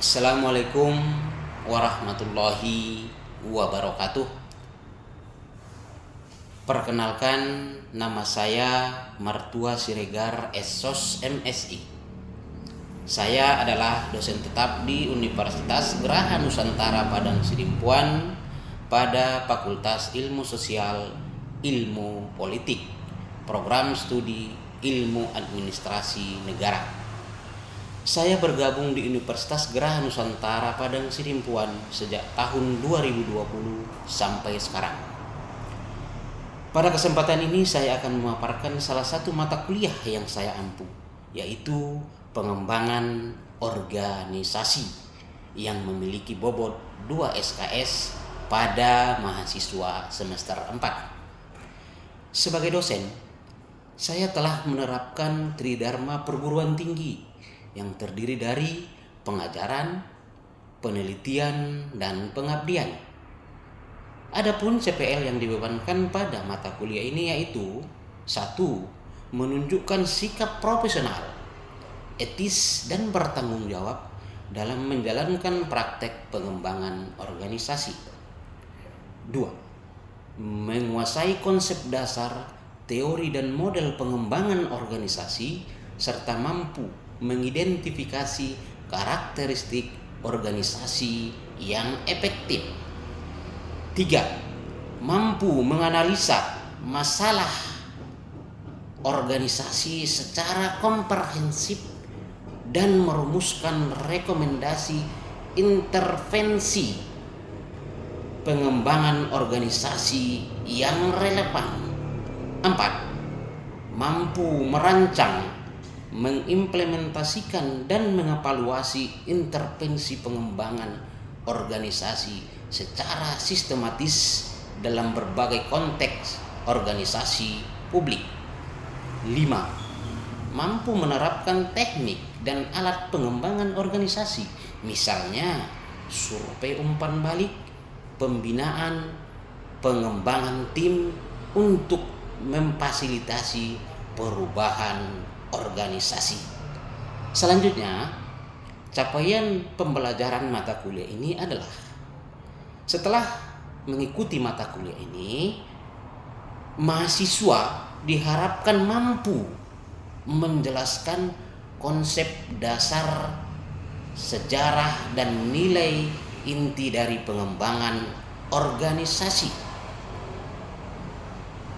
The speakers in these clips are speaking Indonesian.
Assalamualaikum warahmatullahi wabarakatuh. Perkenalkan, nama saya Martua Siregar SOS MSI. Saya adalah dosen tetap di Universitas Geraha Nusantara Padang Sidimpuan pada Fakultas Ilmu Sosial Ilmu Politik, Program Studi Ilmu Administrasi Negara. Saya bergabung di Universitas Geraha Nusantara Padang Sidimpuan sejak tahun 2020 sampai sekarang. Pada kesempatan ini saya akan memaparkan salah satu mata kuliah yang saya ampu, yaitu pengembangan organisasi yang memiliki bobot 2 SKS pada mahasiswa semester 4. Sebagai dosen, saya telah menerapkan Tridharma perguruan tinggi yang terdiri dari pengajaran, penelitian, dan pengabdian. Adapun CPL yang dibebankan pada mata kuliah ini yaitu 1. Menunjukkan sikap profesional, etis, dan bertanggung jawab dalam menjalankan praktek pengembangan organisasi. 2. Menguasai konsep dasar, teori, dan model pengembangan organisasi serta mampu mengidentifikasi karakteristik organisasi yang efektif. 3. Mampu menganalisa masalah organisasi secara komprehensif dan merumuskan rekomendasi intervensi pengembangan organisasi yang relevan. 4. Mampu merancang, mengimplementasikan, dan mengevaluasi intervensi pengembangan organisasi secara sistematis dalam berbagai konteks organisasi publik. 5. Mampu menerapkan teknik dan alat pengembangan organisasi, misalnya survei umpan balik, pembinaan, pengembangan tim untuk memfasilitasi perubahan organisasi. Selanjutnya, capaian pembelajaran mata kuliah ini adalah: setelah mengikuti mata kuliah ini, mahasiswa diharapkan mampu menjelaskan konsep dasar, sejarah, dan nilai inti dari pengembangan organisasi.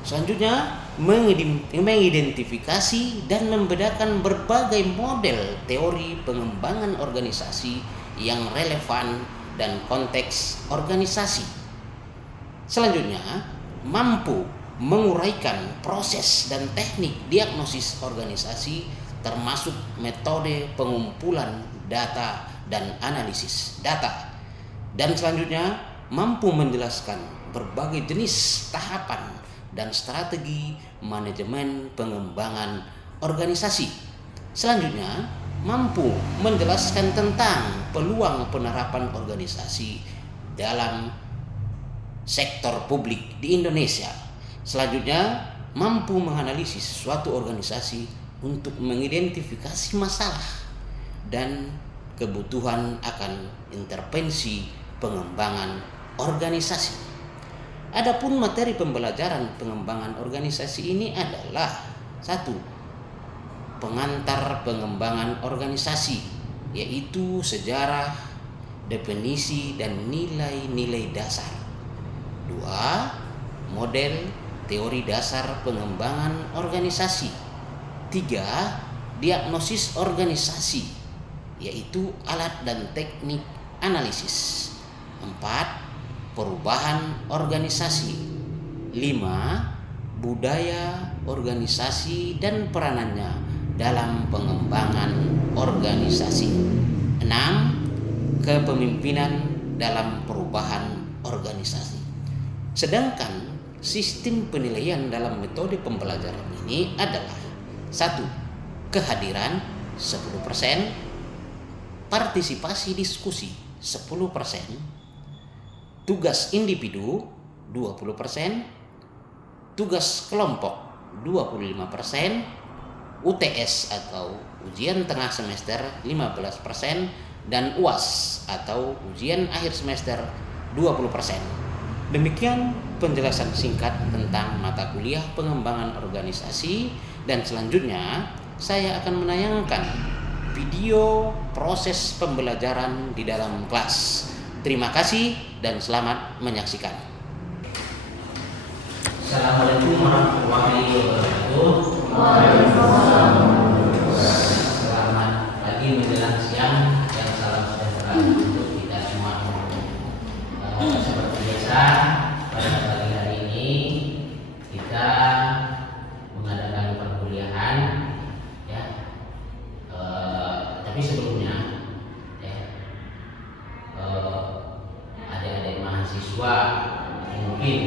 Selanjutnya, mengidentifikasi dan membedakan berbagai model teori pengembangan organisasi yang relevan dan konteks organisasi. Selanjutnya, mampu menguraikan proses dan teknik diagnosis organisasi termasuk metode pengumpulan data dan analisis data. Dan selanjutnya, mampu menjelaskan berbagai jenis tahapan dan strategi manajemen pengembangan organisasi. Selanjutnya, mampu menjelaskan tentang peluang penerapan organisasi dalam sektor publik di Indonesia. Selanjutnya, mampu menganalisis suatu organisasi untuk mengidentifikasi masalah dan kebutuhan akan intervensi pengembangan organisasi. Adapun materi pembelajaran pengembangan organisasi ini adalah: 1. Pengantar pengembangan organisasi, yaitu sejarah, definisi, dan nilai-nilai dasar. 2. Model teori dasar pengembangan organisasi. 3. Diagnosis organisasi, yaitu alat dan teknik analisis. 4. Perubahan organisasi. 5. Budaya organisasi dan peranannya dalam pengembangan organisasi. 6. Kepemimpinan dalam perubahan organisasi. Sedangkan sistem penilaian dalam metode pembelajaran ini adalah: 1. Kehadiran 10%, partisipasi diskusi 10%, tugas individu 20%, tugas kelompok 25%, UTS atau ujian tengah semester 15%, dan UAS atau ujian akhir semester 20%. Demikian penjelasan singkat tentang mata kuliah pengembangan organisasi, dan selanjutnya saya akan menayangkan video proses pembelajaran di dalam kelas. Terima kasih dan selamat menyaksikan. Assalamualaikum warahmatullahi wabarakatuh. Selamat pagi menjelang siang dan salam sejahtera untuk kita semua. Seperti biasa, pada pagi hari ini kita mengadakan perkuliahan, ya. Tapi sebelumnya, ya, adik-adik mahasiswa mungkin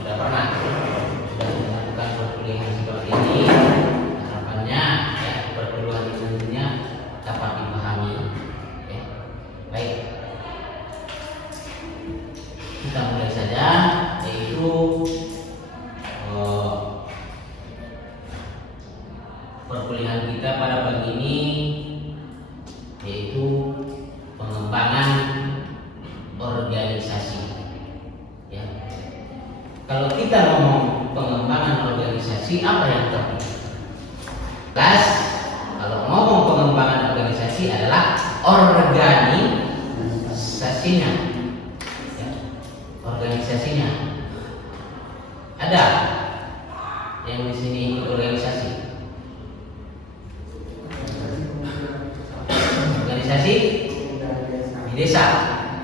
sudah melakukan perkuliahan seperti ini. Harapannya perkuliahan selanjutnya dapat dipahami. Baik, kita mulai saja, yaitu perkuliahan kita pada pagi ini, yaitu pengembangan organisasi. Kalau kita ngomong pengembangan organisasi, apa yang terpenting? Kalau ngomong pengembangan organisasi adalah organisasinya, organisasinya. Ada yang di sini ikut organisasi? Organisasi di desa.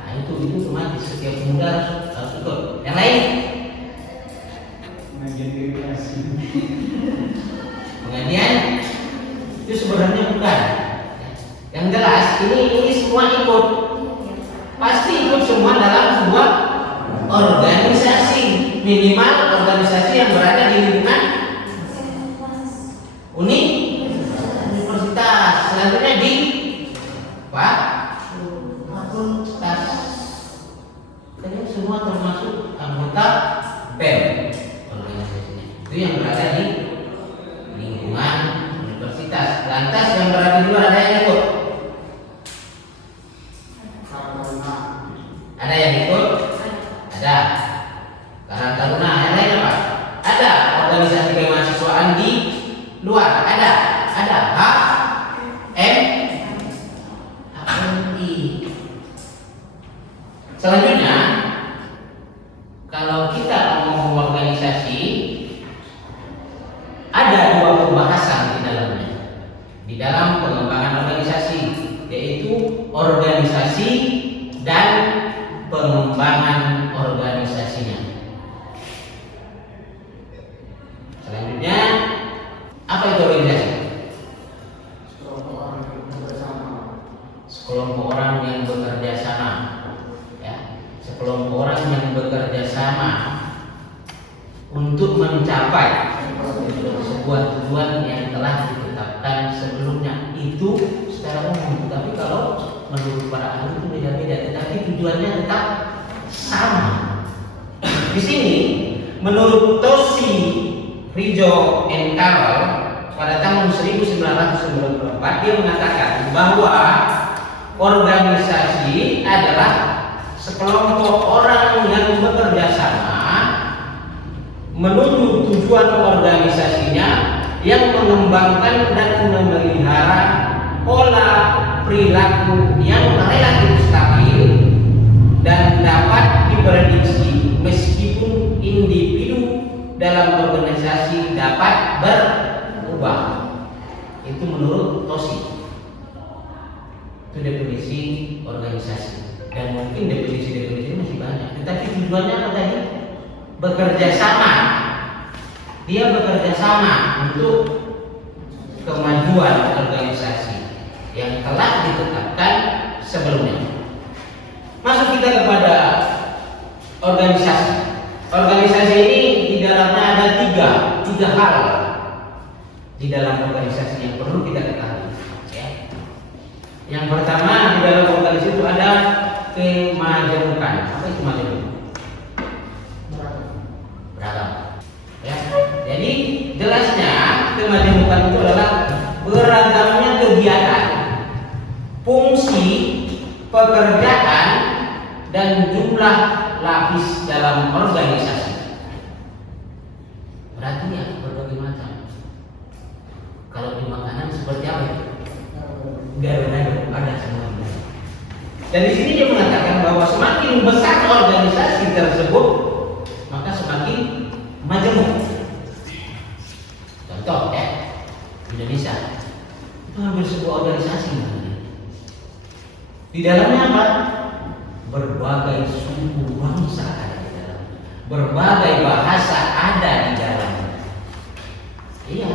Nah, itu otomatis setiap pemuda harus ikut. Yang lain? Pengajian itu sebenarnya bukan. Yang jelas ini semua ikut. Pasti ikut semua dalam sebuah organisasi, minimal organisasi yang berada di lingkungan universitas. Selanjutnya di fakultas. Kalian semua termasuk anggota BEM. Itu yang berada di lingkungan universitas. Lantas yang berada di luar ada yang ikut? Ada yang ikut? Ada. Karang Taruna. Yang lain apa? Ada. Organisasi kemahasiswaan di luar. Ada. HMI. Selanjutnya, kalau kita ngomong organisasi, ada dua pembahasan di dalamnya, di dalam pengembangan organisasi, yaitu organisasi dan pengembangan organisasinya. Selanjutnya, apa itu organisasi? Sekelompok orang yang bekerja sama, ya. Sekelompok orang yang bekerja sama untuk mencapai sebuah tujuan yang telah ditetapkan sebelumnya, itu secara umum. Tapi kalau menurut para ahli itu beda-beda, tetapi tujuannya tetap sama. Di sini menurut Toshi Rijo and Carol pada tahun 1994, dia mengatakan bahwa organisasi adalah sekelompok orang yang bekerja sama menuju tujuan organisasinya, yang mengembangkan dan memelihara pola perilaku yang relatif stabil dan dapat diprediksi meskipun individu dalam organisasi dapat berubah. Itu menurut Toshi. Itu definisi organisasi. Dan mungkin definisi masih banyak. Tetapi tujuannya apa tadi? Bekerja sama. Dia bekerja sama untuk kemajuan organisasi yang telah ditetapkan sebelumnya. Masuk kita kepada organisasi. Organisasi ini di dalamnya ada tiga hal di dalam organisasi yang perlu kita ketahui. Ya. Yang pertama, di dalam organisasi itu ada kemajemukan. Apa itu kemajemukan? Beragam. Ya. Jadi jelasnya kemajemukan itu adalah beragamnya kegiatan fungsi, pekerjaan, dan jumlah lapis dalam organisasi. Berarti ya berbagai macam. Kalau di makanan seperti apa ya? Gado-gado ada semuanya. Dan di sini dia mengatakan bahwa semakin besar organisasi tersebut, maka semakin majemuk. Contoh ya, Indonesia itu hampir sebuah organisasi. Di dalamnya apa? Berbagai suku bangsa ada di dalam, berbagai bahasa ada di dalam. Iya,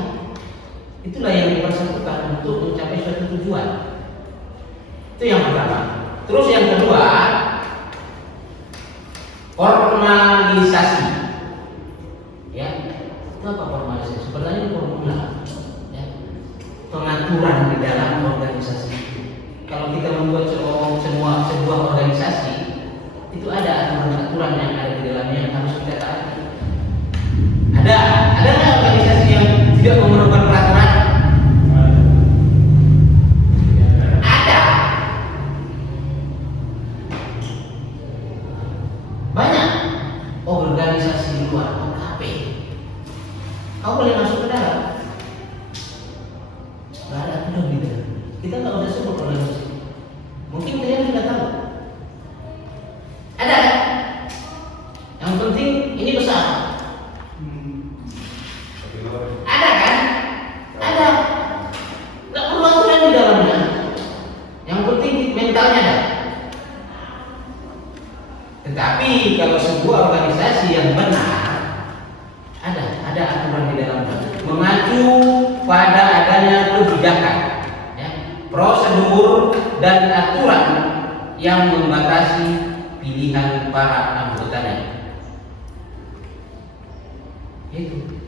itulah yang dipersatukan untuk mencapai suatu tujuan. Itu yang pertama. Terus yang kedua, formalisasi. Ya, itu apa formalisasi? Sebenarnya formula, ya, pengaturan di dalam organisasi. Kalau kita membuat sebuah organisasi, itu ada aturan-aturan yang ada di dalamnya yang harus kita taati. Ada nggak organisasi yang tidak memerlukan peraturan? Ada. Banyak organisasi di luar OKP. Kau boleh masuk ke dalam. Nggak ada aturan di dalam. Kita nggak usah sebut organisasi. Mungkin kalian sudah tahu. Ada kan? Yang penting ini besar. Ada kan? Ada. Nggak perlu aturan di dalamnya. Yang penting mentalnya ada. Tetapi kalau sebuah organisasi yang benar, ada aturan di dalamnya, mengacu pada adanya kebijakan, ya, prosedur dan aturan yang membatasi pilihan para anggotanya. Itu.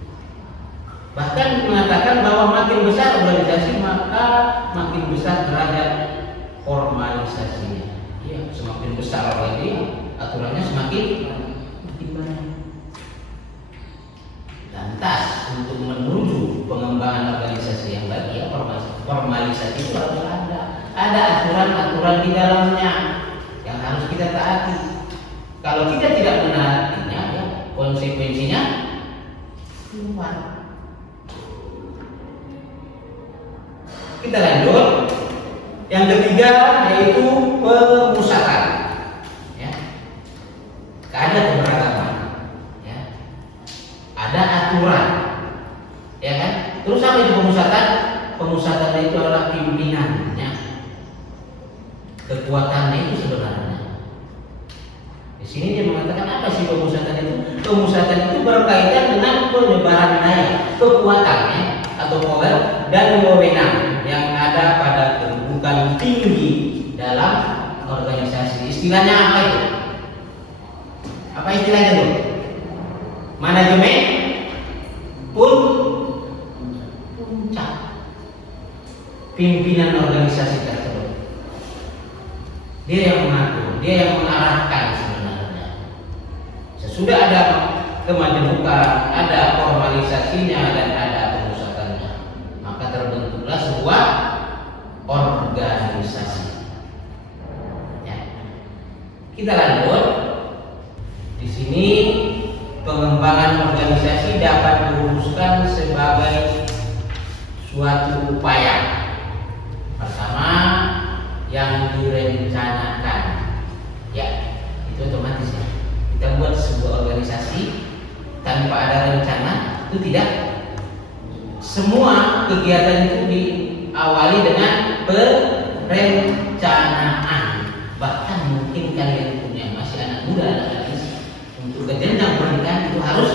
Bahkan mengatakan bahwa makin besar organisasi maka makin besar derajat formalisasinya. Ya, semakin besar lagi aturannya semakin banyak. Lantas untuk menuju pengembangan organisasi yang baik, ya, formalisasi itu harus ada. Ada aturan-aturan di dalamnya yang harus kita taati. Kalau kita tidak menaatinya, ya, konsekuensinya keluar. Kita lanjut. Yang ketiga yaitu pemusatan. Ya. Ada keberagaman. Ya. Ada aturan. Ya kan? Terus apa itu pemusatan? Pemusatan itu adalah pimpinannya. Kekuatannya itu sebenarnya. Di sini dia mengatakan apa sih pemusatan itu? Pemusatan itu berkaitan dengan penyebaran daya, kekuatannya atau power dan wewenang yang ada pada kedudukan tinggi dalam organisasi. Istilahnya apa itu? Apa istilahnya itu? Manajemen puncak pimpinan organisasi tersebut. Dia yang mengatur, dia yang mengarahkan sebenarnya. Sesudah ada kemajemukan, ada formalisasinya dan ada pemusatannya, maka terbentuklah sebuah organisasi. Ya. Kita lanjut. Di sini pengembangan organisasi dapat dirumuskan sebagai suatu upaya. Pertama, yang direncanakan, ya, itu otomatis ya. Kita buat sebuah organisasi tanpa ada rencana itu tidak. Semua kegiatan itu diawali dengan perencanaan. Bahkan mungkin kalian punya masih anak muda, anak gadis, untuk ke jenjang pernikahan itu harus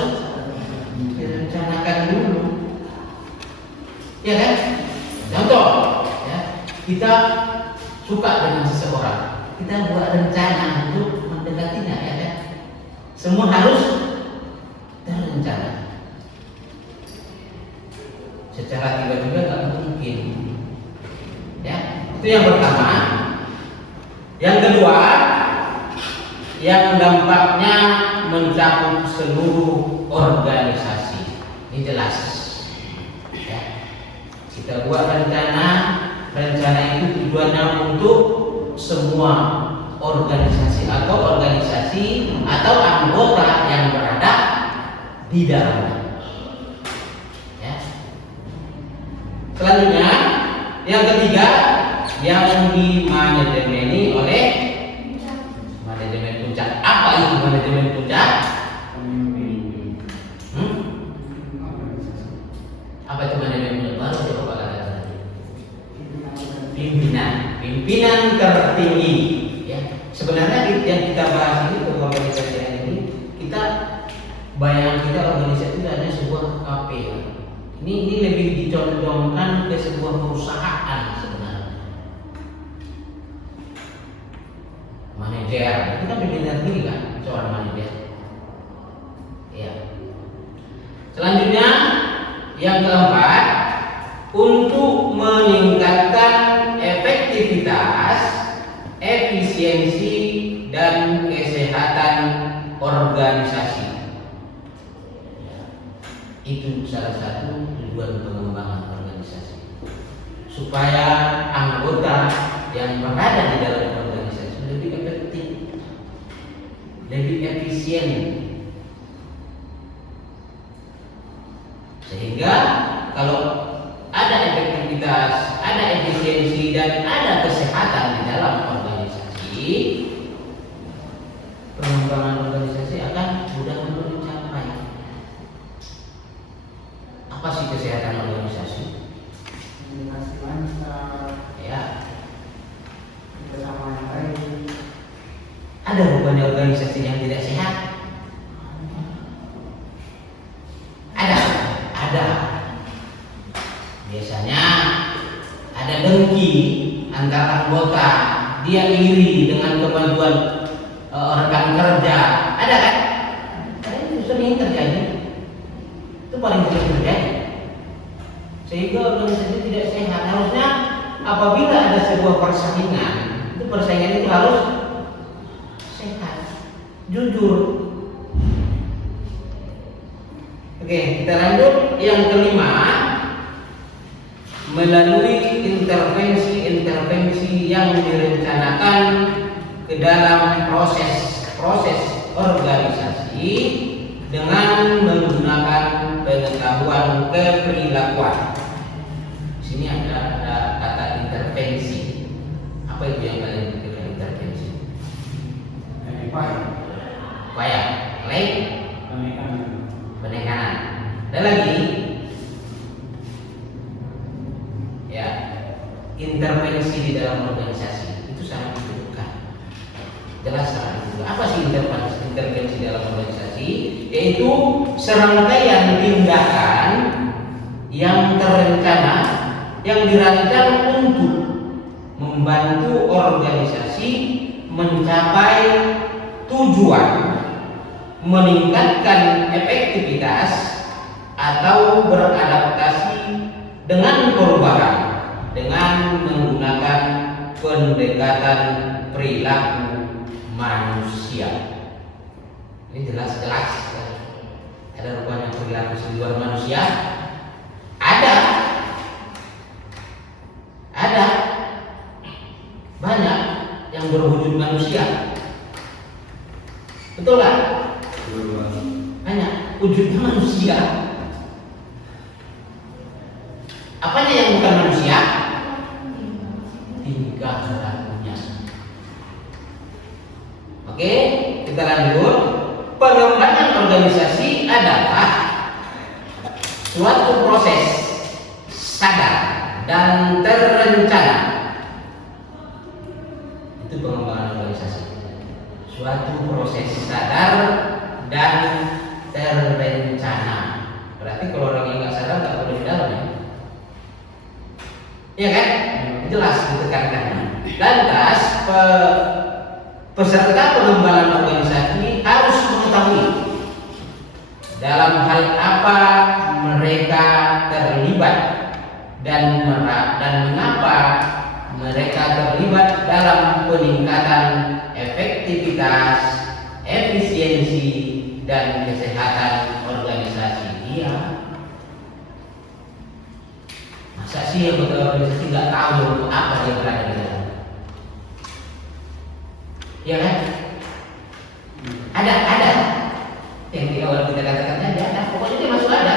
direncanakan dulu, ya kan? Contoh, ya, kita suka dengan seseorang, kita buat rencana untuk mendekatinya, ya kan? Semua harus terencana. Secara tiba-tiba tak mungkin. Ya, itu yang pertama. Yang kedua, yang dampaknya mencakup seluruh organisasi. Ini jelas. Ya. Kita buat rencana rencana itu tujuannya untuk semua organisasi atau anggota yang berada di dalamnya. Ya. Selanjutnya, yang ketiga yang dimanajemeni oleh manajemen puncak. Apa itu manajemen puncak? Apa itu manajemen puncak? Baru coba katakan. Pimpinan tertinggi. Ya. Sebenarnya yang kita bahas ini organisasi ini, kita bayangan kita organisasi itu hanya sebuah KP. Ya. Ini lebih dicondongkan ke sebuah perusahaan sebenarnya. Manajer, itu kan pimpinan tinggi kan, seorang manajer. Ya. Selanjutnya, yang keempat, untuk meningkatkan efektivitas, efisiensi, dan kesehatan organisasi. Itu salah satu tujuan pengembangan organisasi, supaya anggota yang berada di dalam organisasi lebih efektif, lebih efisien, sehingga kalau ada efektivitas, ada efisiensi, dan ada kesehatan di dalam organisasi, pengembangan organisasi akan mudah untuk dicapai. Apa sih kesehatan organisasi? Komunikasi lancar, Ya, bersama yang baik. ada rupanya organisasi yang tidak sehat. Ada. Biasanya ada dengki antara anggota, dia iri dengan kemajuan rekan kerja. Ada kan? Itu sering terjadi. Itu paling sering terjadi. Sehingga organisasi tidak sehat. Harusnya apabila ada sebuah persaingan, itu persaingan itu harus sehat, jujur. Oke, kita lanjut. Yang kelima, melalui intervensi yang direncanakan ke dalam proses organisasi dengan menggunakan pengetahuan keperilakuan. Di sini ada kata intervensi. Apa itu yang kalian pikirkan intervensi? Upaya, penekanan. Ada lagi, ya, intervensi di dalam organisasi itu sangat dibutuhkan. Jelas sangat dibutuhkan. Apa sih intervensi dalam organisasi? Yaitu serangkaian tindakan yang terencana, yang dirancang untuk membantu organisasi mencapai tujuan, meningkatkan efektivitas atau beradaptasi dengan perubahan dengan menggunakan pendekatan perilaku manusia. Ini jelas-jelas ada rupanya perilaku di luar manusia. Ada banyak yang berwujud manusia. Betul kan? Banyak wujudnya manusia. Apanya yang bukan manusia? Tingkah lakunya. Oke, kita lanjut. Pengembangan organisasi adalah suatu proses sadar dan terencana. Itu pengembangan organisasi. Suatu proses sadar dan terencana. Berarti kalau orang yang nggak sadar nggak boleh di dalam ya. Iya kan? Jelas ditekankan. Lantas peserta pengembangan organisasi harus mengetahui dalam hal apa mereka terlibat dan mengapa mereka terlibat dalam peningkatan efektivitas, efisiensi, dan kesehatan organisasi. Iya. saksi anggota organisasi nggak tahu untuk apa dia berada di dalam. Ya kan? Ada yang di awal kita katakan ada. Pokoknya dia masuk ada.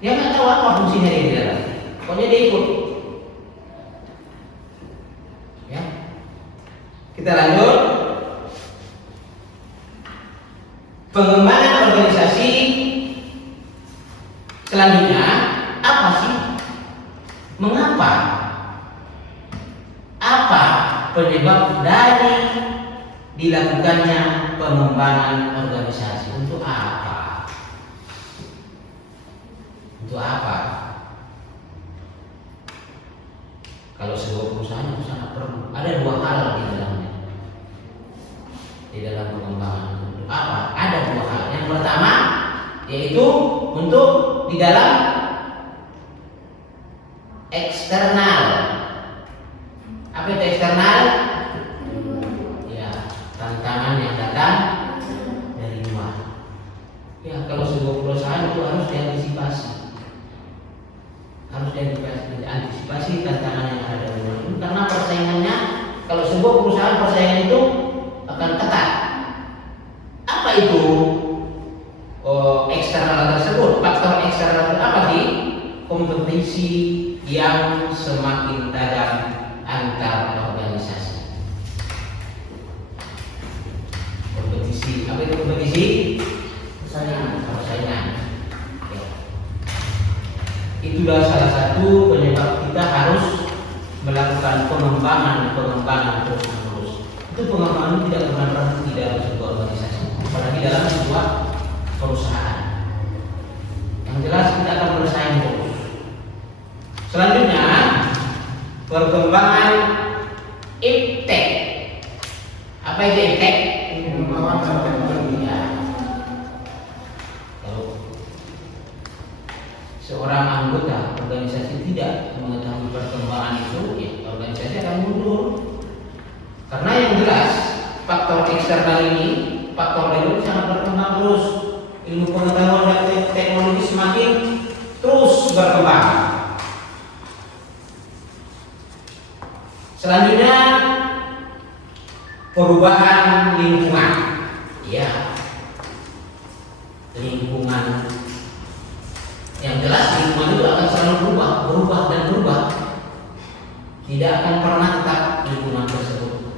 Dia nggak tahu apa fungsinya dia di dalam. Pokoknya dia ikut. Ya. Kita lanjut. Pengembangan organisasi selanjutnya apa sih? Mengapa? Apa penyebab dari dilakukannya pengembangan organisasi? Untuk apa? Untuk apa? Kalau sebuah perusahaan itu sangat perlu. Ada dua hal di dalamnya. Di dalam pengembangan. Untuk apa? Ada dua hal. Yang pertama yaitu untuk di dalam eksternal. Apa itu eksternal? Ya, tantangan yang datang dari luar. Ya, kalau sebuah perusahaan itu harus diantisipasi. Harus diantisipasi tantangan yang ada dari luar. Karena persaingannya, kalau sebuah perusahaan persaingan itu akan ketat. Apa itu eksternal tersebut? Faktor eksternal itu apa sih? Kompetisi yang semakin tajam antar organisasi. Kompetisi, apa itu kompetisi? Persaingan. Ya. Itulah salah satu penyebab kita harus melakukan pengembangan terus-menerus. Itu pengembangan tidak pernah berhenti dalam sebuah organisasi, apalagi dalam sebuah perusahaan. Yang jelas kita akan bersaing terus. Selanjutnya, perkembangan iptek. Apa itu iptek? Pengembangan teknologi. Ya. Kalau seorang anggota organisasi tidak mengetahui perkembangan itu, ya organisasi akan mundur. Karena yang jelas faktor eksternal ini, faktor teknologi sangat berkembang terus. Ilmu pengetahuan dan teknologi semakin terus berkembang. Selanjutnya perubahan lingkungan. Ya, lingkungan. Yang jelas lingkungan itu akan selalu berubah. Tidak akan pernah tetap lingkungan tersebut.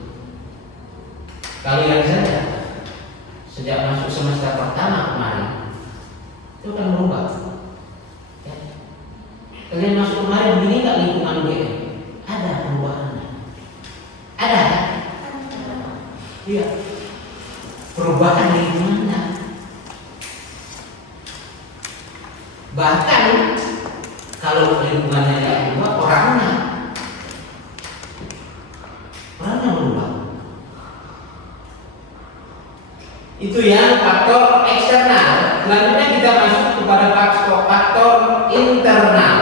Kalian saja sejak masuk semester pertama kemarin itu akan berubah. Ya. Kalian masuk kemarin begini nggak lingkungan dia? Ada perubahannya. Ada. Iya. Perubahan lingkungannya. Bahkan kalau lingkungannya tidak berubah, orangnya berubah. Itu yang faktor eksternal. Selanjutnya kita masuk kepada faktor internal.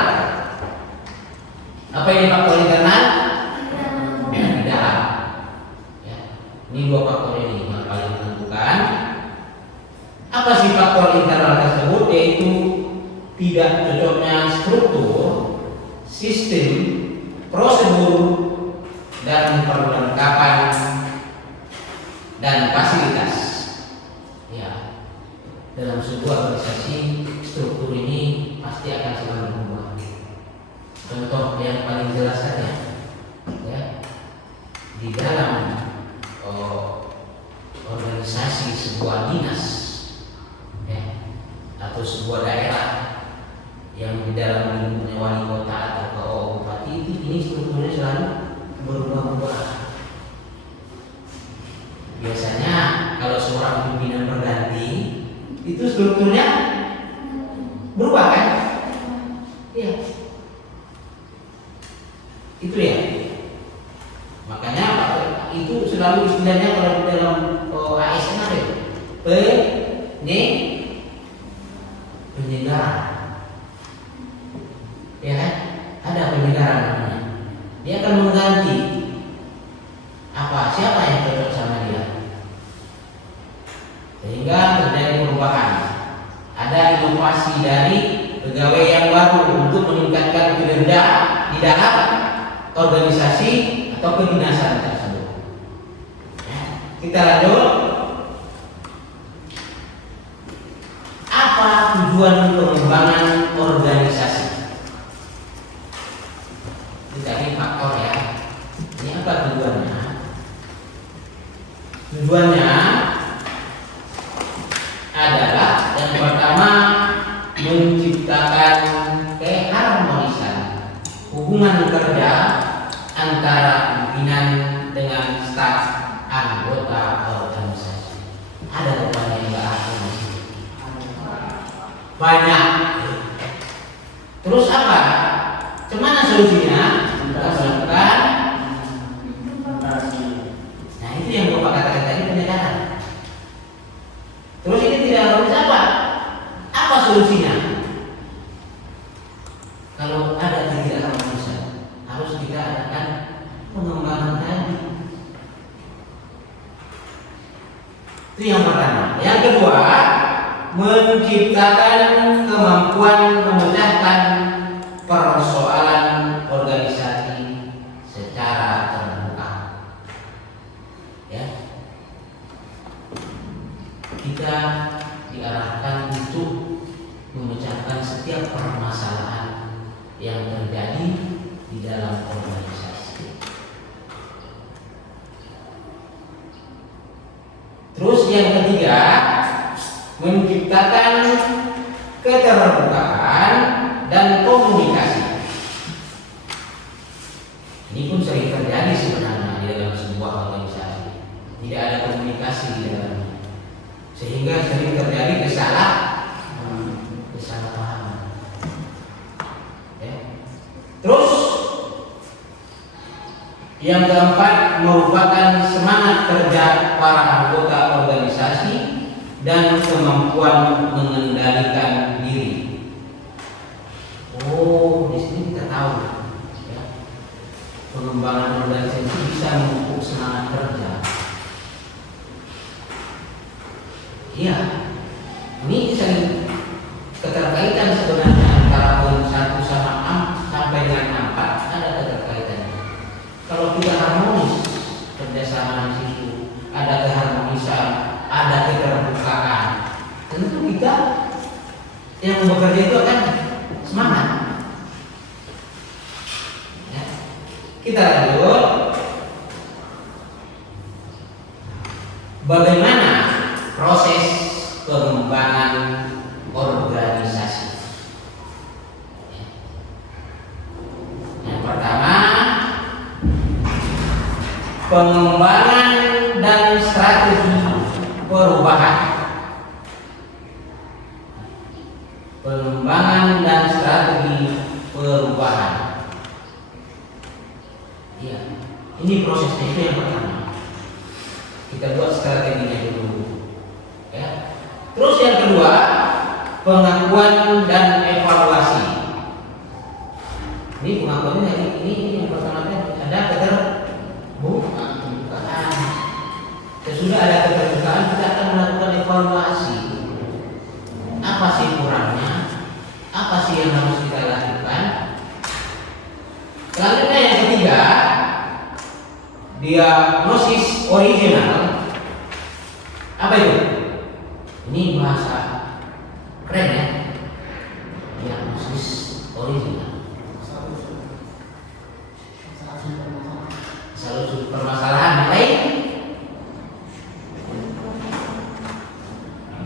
Apa ini faktor internal? Yang di dalam. Ya. Ini dua faktor ini yang paling menentukan. Apa sih faktor internal tersebut? Yaitu tidak cocoknya struktur, sistem, prosedur, dan perlengkapan dan fasilitas. Ya, dalam sebuah organisasi struktur ini pasti akan selalu berubah. Contoh yang paling jelas saja, ya, di dalam organisasi sebuah dinas, ya, atau sebuah daerah yang di dalam lingkupnya wali kota atau KO bupati itu, ini strukturnya selalu berubah-ubah. Biasanya kalau seorang pimpinan berganti, itu strukturnya berubah kan? Iya. Itu ya. Makanya itu selalu istilahnya kalau di dalam ASN ada penyegaran. Ya kan? Ada penyegaran namanya. Dia akan mengganti siapa yang cocok sama dia, sehingga terjadi perubahan. Ada inovasi dari pegawai yang baru untuk meningkatkan kinerja di dalam organisasi atau kedinasan tersebut. Ya, kita lanjut. Apa tujuan pengembangan organisasi? Ini faktor ya. Ini apa tujuannya? Tujuannya adalah yang pertama menciptakan keharmonisan hubungan kerja antara pimpinan dengan staf anggota organisasi. Ada rupanya yang enggak ada di sini. Banyak. Terus apa? Gimana solusinya? Kita melakukan. Nah itu yang Bapak katakan tadi, penyegaran. Terus ini tidak harus apa? Apa solusinya? Kalau ada ketidakharmonisan, harus kita adakan pengembangan tadi. Itu yang pertama. Yang kedua, menciptakan kemampuan memecahkan persoalan organisasi secara terbuka. Ya, kita diarahkan untuk memecahkan setiap permasalahan yang terjadi di dalam organisasi. Terus yang ketiga, menciptakan keterbukaan dan komunikasi. Ini pun sering terjadi sebenarnya di dalam sebuah organisasi. Tidak ada komunikasi di dalamnya, sehingga sering terjadi kesalahpahaman. Ya. Terus yang keempat, merupakan semangat kerja para anggota organisasi dan kemampuan mengendalikan diri. Oh, di sini kita tahu ya, pengembangan organisasi bisa memupuk semangat kerja. Iya, ini sering keterkaitan sebenarnya antara poin 1 sampai dengan 4 ada keterkaitannya. Kalau kita harmonis kerjasama di situ, ada keharmonisan, ada keterbukaan, tentu kita yang bekerja itu akan semangat. Ya. Kita lanjut. Bagaimana proses pengembangan organisasi? Ya. Yang pertama, pengembangan dan strategi perubahan. Pengembangan dan strategi perubahan. Iya, ini prosesnya itu yang pertama. Kita buat strateginya dulu. Ya. Terus yang kedua, pengakuan dan evaluasi. Ini pengakuannya ini yang pertama ada keterbukaan. Sesudah ada keterbukaan, kita akan melakukan evaluasi. Apa sih kurangnya? Apa sih yang harus kita lakukan? Selanjutnya yang ketiga, diagnosis original. Apa itu? Ini bahasa keren ya. Diagnosis original. Solusi permasalahan yang lain.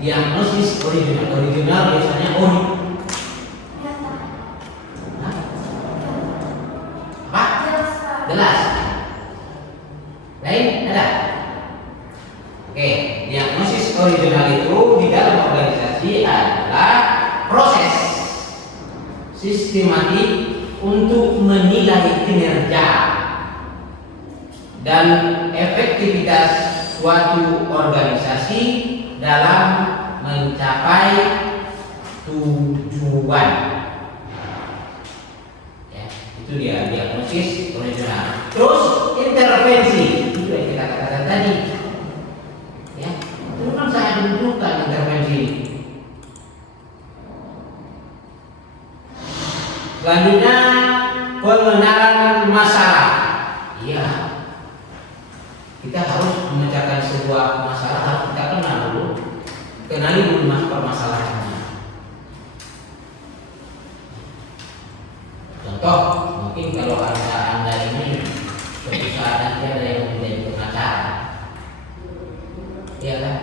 Diagnosis original. Original biasanya ori. Apa? Jelas. Lain ada? Oke, diagnosis original itu di dalam organisasi adalah proses sistematik untuk menilai kinerja dan efektivitas suatu organisasi dalam mencapai tujuan. Ya, itu dia diagnosis original. Terus intervensi, itu yang kita katakan tadi. Ya, itu kan saya tunjukkan intervensi. Selanjutnya pengenalan masalah. Iya, kita harus memecahkan sebuah masalah, harus kita kenal dulu, kenali dulu permasalahannya. Contoh, mungkin kalau anda ini suatu saat nanti ada yang menjadi pengacara, ya kan?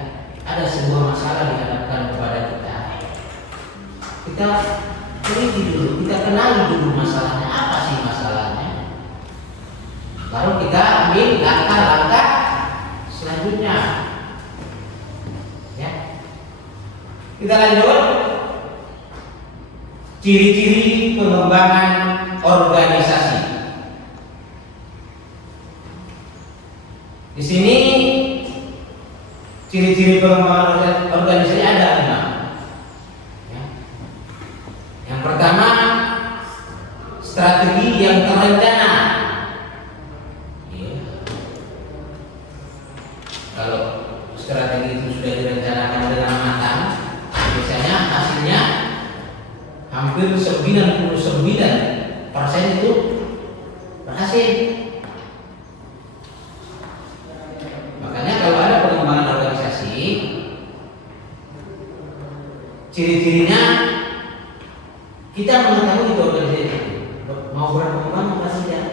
Ada sebuah masalah dihadapkan kepada kita. Kita teliti dulu, kita kenali dulu masalahnya, apa sih masalahnya. Baru kita ambil langkah-langkah selanjutnya. Ya. Kita lanjut. Ciri-ciri pengembangan organisasi. Di sini ciri-ciri pengembangan organisasi ada 5. Ya. Yang pertama, strategi yang terencana. Ya. Kalau strategi itu sudah direncanakan dengan matang, biasanya hasilnya hampir 99% itu berhasil. Makanya kalau ada pengembangan organisasi, ciri-cirinya kita mengetahui itu organisasi itu mau berkembang apa tidak.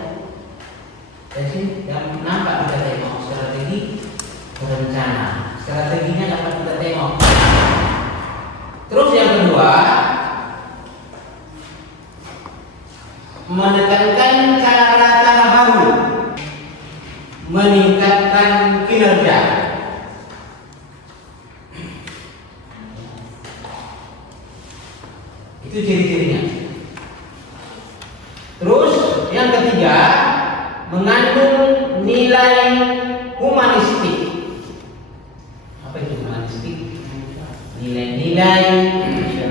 Dari sini yang nampak kita tengok strategi berencana, strateginya dapat kita tengok. Terus yang kedua, menekankan cara-cara baru, meningkatkan kinerja. Itu ciri-cirinya. Terus yang ketiga, mengandung nilai humanistik. Apa itu humanistik? Nilai-nilai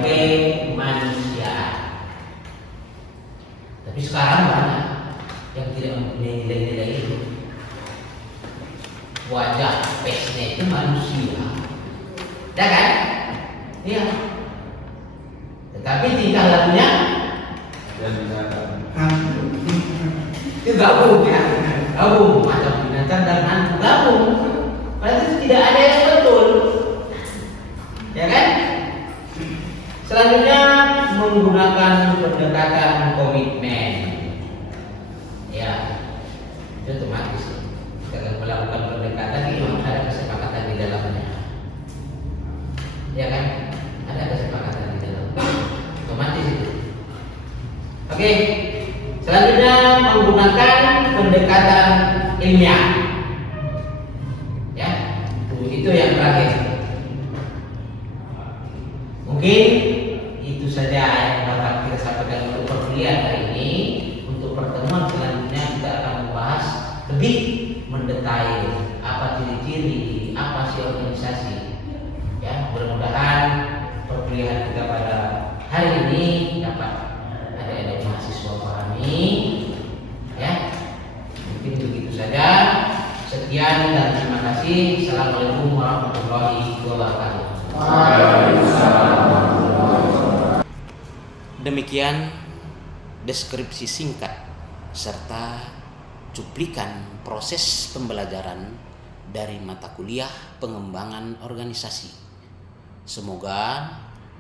kemanusiaan. Tapi sekarang banyak yang tidak mempunyai nilai-nilai itu. Wajah face-nya itu manusia, ya kan? Iya. Tetapi tingkah lakunya itu gabung ya, gabung macam binatang dan hantu gabung. Berarti tidak ada yang betul, ya kan? Selanjutnya menggunakan pendekatan komitmen. Ya, itu otomatis. Dengan melakukan pendekatan itu ada kesepakatan di dalamnya. Ya kan? Ada kesepakatan di dalam. Otomatis itu. Oke. Selanjutnya menggunakan pendekatan ilmiah. Ya, itu yang terakhir. Mungkin itu saja yang dapat kita sampaikan untuk perkuliahan hari ini. Untuk pertemuan selanjutnya kita akan membahas lebih mendetail apa ciri-ciri, apa sih organisasi. Ya, mudah-mudahan perkuliahan kita pada hari ini dapat ada mahasiswa pahami. Ya, mungkin begitu saja. Sekian dan terima kasih. Assalamualaikum warahmatullahi wabarakatuh. Demikian deskripsi singkat serta cuplikan proses pembelajaran dari mata kuliah pengembangan organisasi. Semoga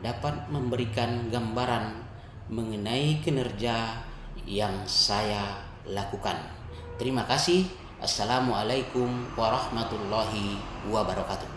dapat memberikan gambaran mengenai kinerja yang saya lakukan. Terima kasih. Assalamualaikum warahmatullahi wabarakatuh.